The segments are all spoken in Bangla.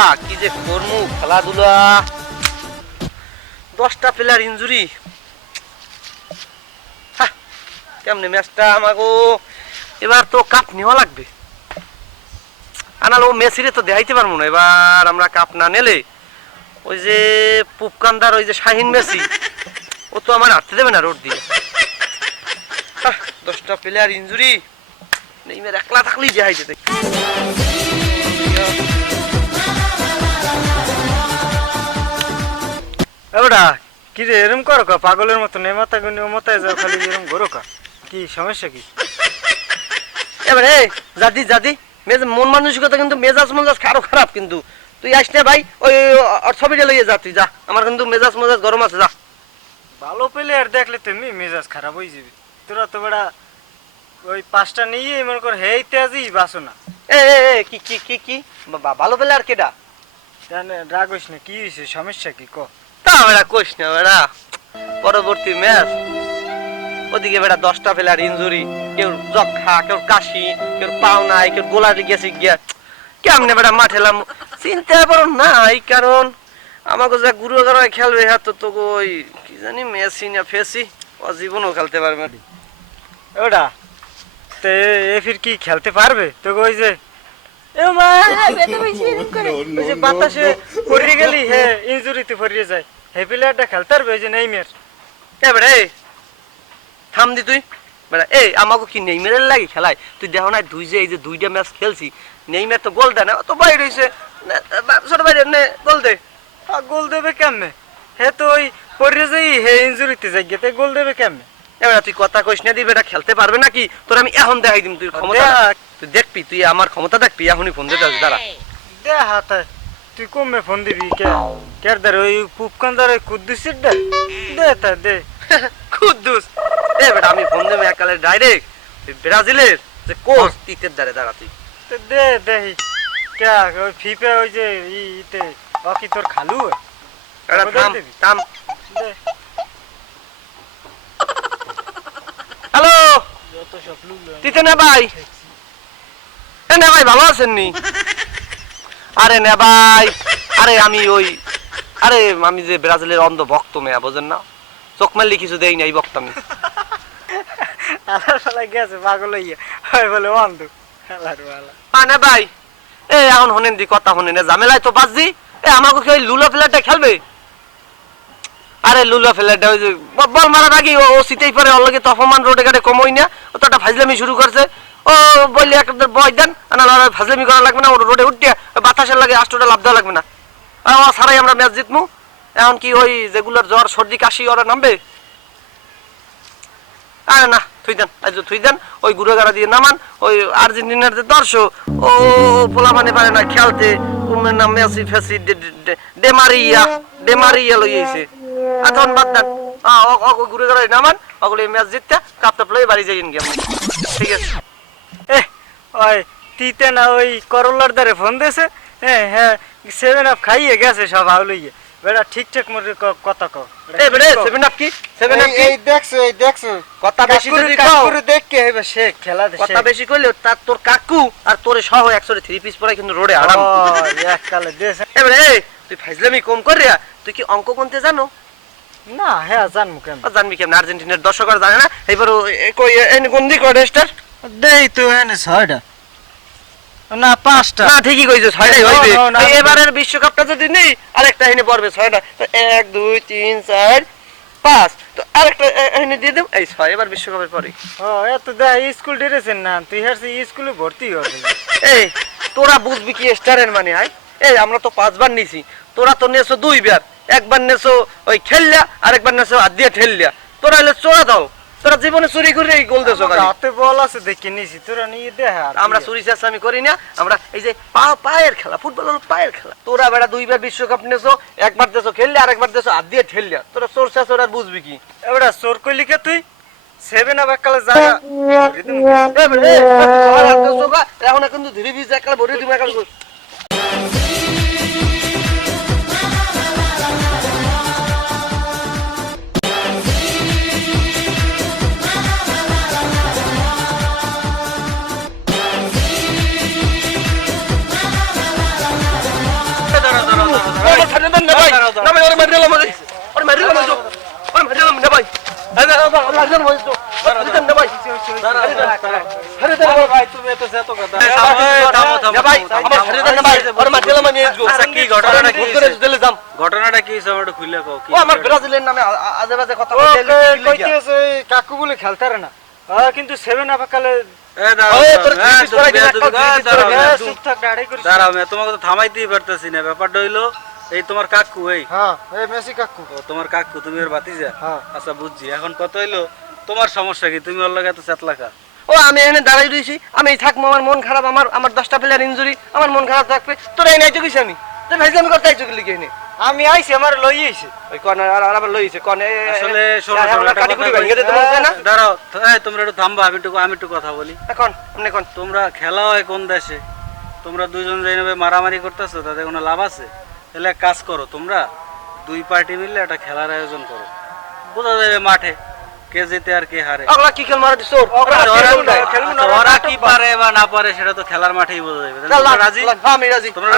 অবস্থা? কি যে করমু খেলাধুলা? দশটা প্লেয়ার ইঞ্জুরি কেমনে ম্যাচটা আমাগো? এবার তো কাপ নেওয়া লাগবে। আনাল ও মেসিরে তো দেখাইতে পারব না। এবার আমরা কাপ না নেলে, ওই যে পুপকান্দার, ওই যে শাহিন মেসি, ও তো আমার হাঁটতে দেবে না রোড দিয়ে। দশটা প্লেয়ার ইঞ্জুরি নেইমের একলা থাকলেই যে হাইতে এবারা কি রে এরম করো কা পাগলের মতো নেমাতা গুনি মতায় যাও খালি এরম করো কা কি সমস্যা কি? এবারে জাদি জাদি মেজ মন মানসিকতা কিন্তু মেজাজ মেজাজ আরও খারাপ কিন্তু। তুই আস না ভাই ওই ছবিটা লইয়ে যা তুই যা। আমার কিন্তু মেজাজ মেজাজ গরম আছে যা। ভালো প্লেয়ার দেখলে তুমি মেজাজ খারাপ হয়ে যাবে। তোরা তো বেড়া ওই পাঁচটা নিয়ে মনে কর হেই তেজি বাসো না। এ কি কি কি কি? ভালো পেলে আর কেডা? জানে রাগইস না কি হয়েছে সমস্যা কি? ক। তা বেড়া কইস না বেড়া, পরবর্তী ম্যাচ, ওদিকে বেড়া দশটা প্লেয়ার ইঞ্জুরি কেউ যক্ষা কেউ কাশি, কেউ পাও নাই, কেউ গোলা গেছে গিয়া, কেমনে বেড়া মাঠে এলাম? চিন্তা করো নাই, কারণ আমাকে যা গুরু গাড়ায় খেলবে হ্যাঁ তো তোকে ওই কি জানি মেসি না ফেসি ও জীবনও খেলতে পারবে না। ওটা তে এ ফির কি খেলতে পারবে? তো ওই যে বাতাসে পড়ে গেলি হে ইনজুরিতে পড়িয়ে যায়। হে প্লেয়ারটা খেলতে পারবে ওই যে নেইমের। এ বেড়া এই থাম দি তুই। বেড়া এই আমাকে কি নেইমারের লাগে খেলায়? তুই দেখো না দুই যে এই যে দুইটা ম্যাচ খেলছি নেইমার তো গোল দেয় না তো বাইরে হয়েছে ছোট বাইরে নে গোল দে। গোল দেবে কেমনে? হে তো ওই পড়ে যাই হে ইনজুরিতে যাই গেতে গোল দেবে কেমনে? এবার তুই কথা কইস না দিবে এটা খেলতে পারবে নাকি? তোর আমি এখন দেখাই দিম তুই ক্ষমতা তুই দেখবি তুই আমার ক্ষমতা দেখবি এখনই ফোন দিতে দাঁড়া। দে হাতে তুই কমে ফোন দিবি কে? কের দার ওই পুপকান্দার ওই কুদ্দুসির দে দে তা দে। কুদ্দুস। এ বেটা আমি ফোন দেবো একালে ডাইরেক্ট ব্রাজিলের যে কোচ তিতের দ্বারে দাঁড়া তুই। দে দেহি কে ওই ফিপে ওই যে ই ইতে বাকি তোর খালু? হয়? থাম থাম। দে হ্যালো যত সব লুক তিতে না ভাই। এ না ভাই ভালো আছেন নি? আরে না ভাই আরে আমি ওই আরে আমি যে ব্রাজিলের অন্ধ ভক্ত মেয়া বোঝেন না? চোখ মারলে কিছু দেই নাই ভক্ত আমি। আলার ফালা গেছে পাগল হইয়া। বলে অন্ধ। আলার ফালা আ না ভাই। এ এখন হনেন দি কথা হনেন ঝামেলায় তো বাজছি। এ আমাকে কি ওই লুলো প্লেয়ারটা খেলবে? আরে লুলো প্লেয়ারটা ওই যে বল মারার আগে ও শীতেই পরে ওর লগে তো অপমান রোডে ঘাটে কমই না। ও তো একটা ফাজলামি শুরু করছে। ও বললে একটা বয় দেন, না ফাজলামি করা লাগবে না ও রোডে উঠতে বাতাসের লাগে আষ্টটা লাভ দেওয়া লাগবে না। আর ও সারাই আমরা ম্যাচ জিতমু। এখন কি ওই যেগুলোর জ্বর, সর্দি, কাশি, ওরা নামবে? আরে না, থুই দেন, আজ থুই দেন। ওই গুড়াগাড়া দিয়ে নামান, ওই আর্জেন্টিনার যে দর্শক, ও পোলা মানে পারে না, খেলতে। মেসি, ফেসি ডেমারিয়া ডেমারিয়া লইয়েছে। বাদ দেন। আ, ও- ও- ওই গুড়াগাড়ায় নামান। ওগুলো ম্যাচ জিততে কাপ টাপ লই বাড়ি যাই গিয়ে। ঠিক আছে। এ ওই তিতে না ওই করলার দ্বারে ফোন দিয়েছে। হ্যাঁ হ্যাঁ সেভেন আপ খাইয়ে গেছে সব বেটা ঠিকঠাক মতো কথা কও। এ বেড়ে সেভেন আপ কি? সেভেন আপ এই দেখছ এই দেখছ। কথা বেশি যদি কও কাকুরে দেখকে হইবে সে খেলা কথা বেশি কইলে তার তোর কাকু আর তোরে সহ একশো থ্রি পিস পরে কিন্তু রোডে আরাম। এক কালে দেশে এই, তুই ফাইজলামি কম করিয়া তুই কি অঙ্ক গুনতে জানো? না হ্যাঁ জানমু কেন? আর জানবি কেমন? আর্জেন্টিনার জানে না? এবার কই এনে রেস্টার দেই তো এনে ছয়টা। না পাঁচটা। না ঠিকই কইছো ছয়টাই হইবে। এবারের বিশ্বকাপটা যদি নেই আরেকটা এনে পড়বে ছয়টা। তো এক দুই তিন চার পাঁচ। তো আরেকটা এনে দিয়ে দেব। এই ছয় এবার বিশ্বকাপের পরে। ও এত দে স্কুল ডেরেছেন না। তুই হারছি স্কুলে ভর্তি হবে এই তোরা বুঝবি কি স্টারের মানে আই এই আমরা তো পাঁচবার নিছি। তোরা তো নেছো দুইবার। একবার নেছো ওই খেললা আর একবার নেছো হাত দিয়ে ঠেললিয়া। তোরা হলে চোরা দাও। তোরা জীবনে চুরি করে এই গোল দেছো। হাতে বল আছে দেখে নিছি তোরা নিয়ে দে আর আমরা চুরি চেষ্টা করি না। আমরা এই যে পা পায়ের খেলা ফুটবল হলো পায়ের খেলা। তোরা বেড়া দুইবার বিশ্বকাপ নেছো একবার দেশো খেললে আর একবার দেশো হাত দিয়ে ঠেললিয়া। তোরা চোর চেষ্টা আর বুঝবি কি? এবারে চোর কইলি কে তুই? সেভেন আমার হাত দেশো গা, এখন কিন্তু ধীরে ভিজে একাল ভরে দিব একাল ওরে মারি ওরে মারি ওরে মারি ভাই আরে আরে ভাই তুমি এত কাকু না কিন্তু থামাইতেই পারতেছি না ব্যাপারটা হইল এই তোমার কাকু এই। হ্যাঁ এই মেসি কাকু। তোমার কাকু তুমি ওর বাতিজা হ্যাঁ। আচ্ছা বুঝছি। এখন কত হইল? তোমার সমস্যা কি? তুমি ওর লগে এত চেতলাকা? ও আমি এখানে দাঁড়াই রয়েছি আমি থাকব আমার মন খারাপ আমার আমার দশটা প্লেয়ার ইনজুরি আমার মন খারাপ থাকবে। তোর এই নাই চুকিস আমি? আমি করতে আইছো লিখে আমি আইছি আমার লই আইছি। ওই কনে আর আবার লইছে কনে আসলে শোনো, শোনো, কাটি। ভেঙে না দাঁড়াও এই তোমরা একটু থামবা আমি একটু আমি একটু কথা বলি। এখন আপনি কোন? তোমরা খেলা হয় কোন দেশে? তোমরা দুইজন যেভাবে মারামারি করতেছো তাতে কোনো লাভ আছে? তাহলে এক কাজ করো তোমরা দুই পার্টি মিললে একটা খেলার আয়োজন করো। বোঝা যাবে মাঠে কে জিতে আর কে হারে। কি খেল মারা দিছ? ওর কি পারে বা না পারে সেটা তো খেলার মাঠেই বোঝা যাবে। চল, রাজি? আমি রাজি। তোমরা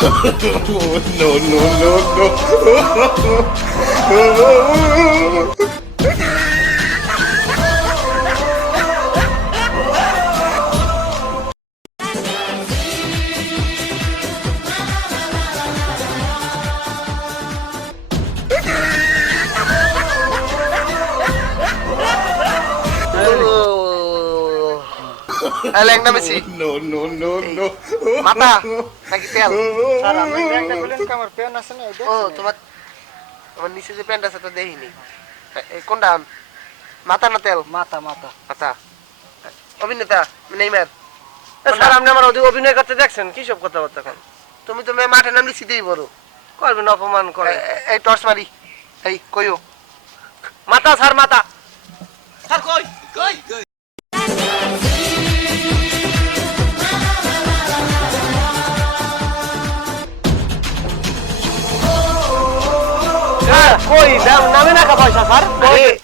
no, no, no, no. ল্যাংটা Messi No, no, no, no. মাথা নাকি তেল স্যার আমি ব্যাগটা খুলেন কি আমার পেন আছে না এটা ও তোমার আমার নিচে যে প্যান্ট আছে তো দেখিনি। কোনটা? মাথা না তেল? মাথা মাথা মাথা অভিনেতা নেইমার। স্যার আপনি আমার অভিনয় করতে দেখছেন? কি সব কথাবার্তা এখন তুমি তো মাঠে নামলে শীতেই বড়। করবেন অপমান করে। এই টর্চ মারি। এই কইও। মাথা স্যার মাথা স্যার কই? কই? কই দাম নামে না পয়সা স্যার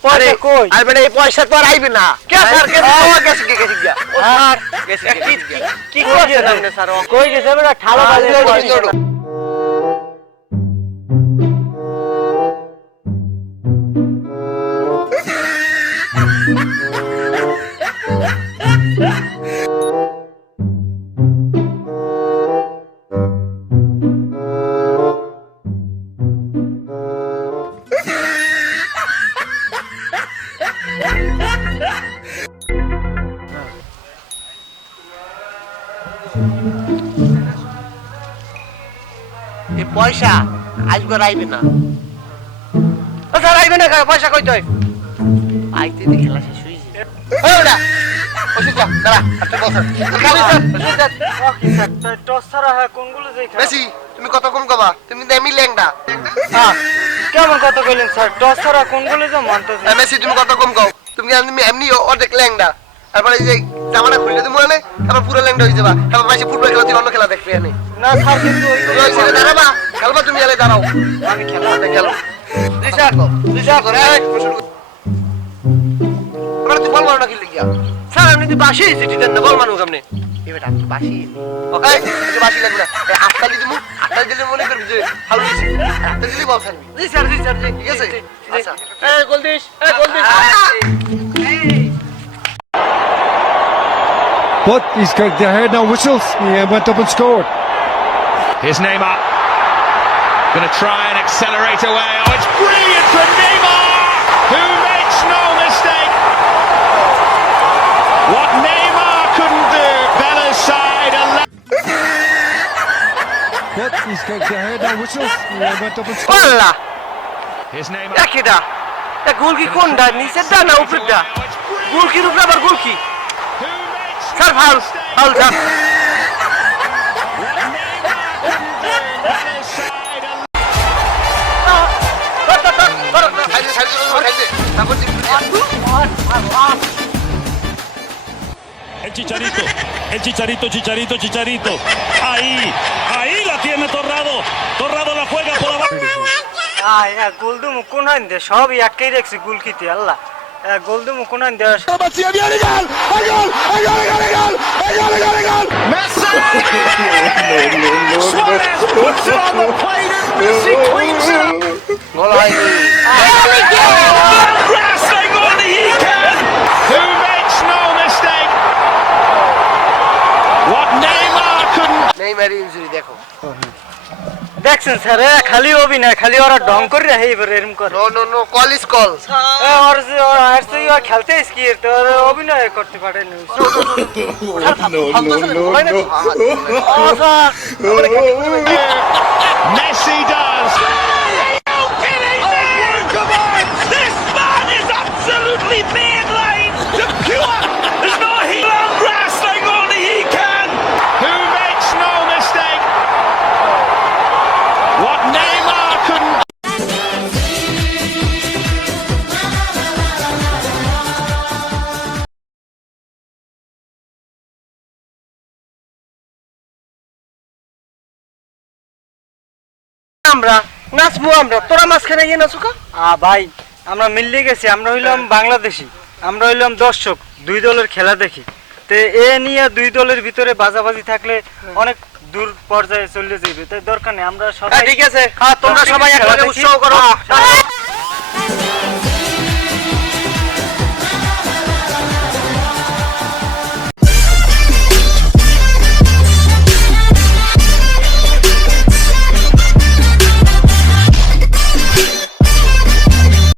পয়সা কই? আর বেটা এই পয়সা তো আর আইবে না। কে স্যার কে গেছে কে গেছে গিয়া আর গেছে কি কি করছেন আপনি স্যার? কই গেছে? বেটা ঠালা বাজে আইবে না। ও স্যার আইবে না পয়সা কই তুই আইতে দি খেলা শেষ হইছে ওটা ওষুধ যা দাঁড়া আপনি বসেন ও কি স্যার টস ছাড়া হ্যাঁ কোনগুলো যাই বেশি তুমি কত কম কবা তুমি ল্যাংডা। হ্যাঁ, কেমন কথা কইলেন স্যার? টস ছাড়া কোনগুলো যে মানতেছে? মেসি তুমি কত কম কও তুমি এমনি এমনি অর্ধেক ল্যাংডা। তারপরে এই যে জামাটা খুললে তুমি মনে তারপর পুরো ল্যাংডা হয়ে যাবা। তারপর পাশে ফুটবল খেলা তুই অন্য খেলা দেখবে এনে। না স্যার কিন্তু ওই ছেলে দাঁড়াবা। খেলবা তুমি এলে দাঁড়াও। আমি খেলা খেলো। দিশা কো দিশা করে এবার তুই বল মারো না কি লিখিয়া স্যার আপনি তো বাসি সিটি দেন না বল মানুষ আপনি এবার বাসি ওকে তুই বাসি লাগবে না। এই আটকালি দিমু আটকালি দিলে মনে করবি যে হাউ দিছি আটকালি দিলে বল ছাড়বি জি স্যার জি স্যার জি ঠিক আছে। আচ্ছা। এই গোলদিস এই গোল But he's got the head no whistles. He uh, went up and scored. Here's Neymar. Going to try and accelerate away. Oh, it's brilliant from Neymar, who makes no mistake. What Neymar couldn't do, Bella's side. ele- But he's got the head no whistles. He uh, went up and scored. Allah Here's Neymar. একইটা এ গোল কি কোনটা নিচেরটা না উপরেরটা গোল কি উপরে আবার গোল কি Who makes sir foul foul sir El Chicharito, el Chicharito, Chicharito, Chicharito. Ahí, ahí la tiene Torrado. Torrado la juega por abajo. আয় হ্যাঁ গোল দুমু কোন হান দে সব একই রাখছি গোল কিতে আল্লাহ হ্যাঁ, গোল দুমু কোন হান দে গোল হয়নি Wrestling only he can. Who makes no mistake. What Neymar couldn't Neymar injury দেখো দেখছেন স্যার এ খালি অভিনয় খালি ওরা ডং করে রাখে এবার এরম করে। No no no call is call এ, ওর যে ওর আর সে ও খেলতে কি তো অভিনয় করতে পারে না। Does. Come আমরা নাচবো আমরা। তোরা মাঝখানে গিয়ে নাচুকা আ ভাই আমরা মিললে গেছি আমরা হইলাম বাংলাদেশি আমরা হইলাম দর্শক দুই দলের খেলা দেখি। তো এ নিয়ে দুই দলের ভিতরে বাজাবাজি থাকলে অনেক দূর পর্যায়ে চলে যাবে তাই দরকার নেই আমরা সবাই ঠিক আছে। হ্যাঁ তোমরা সবাই একসাথে উৎসাহ করো।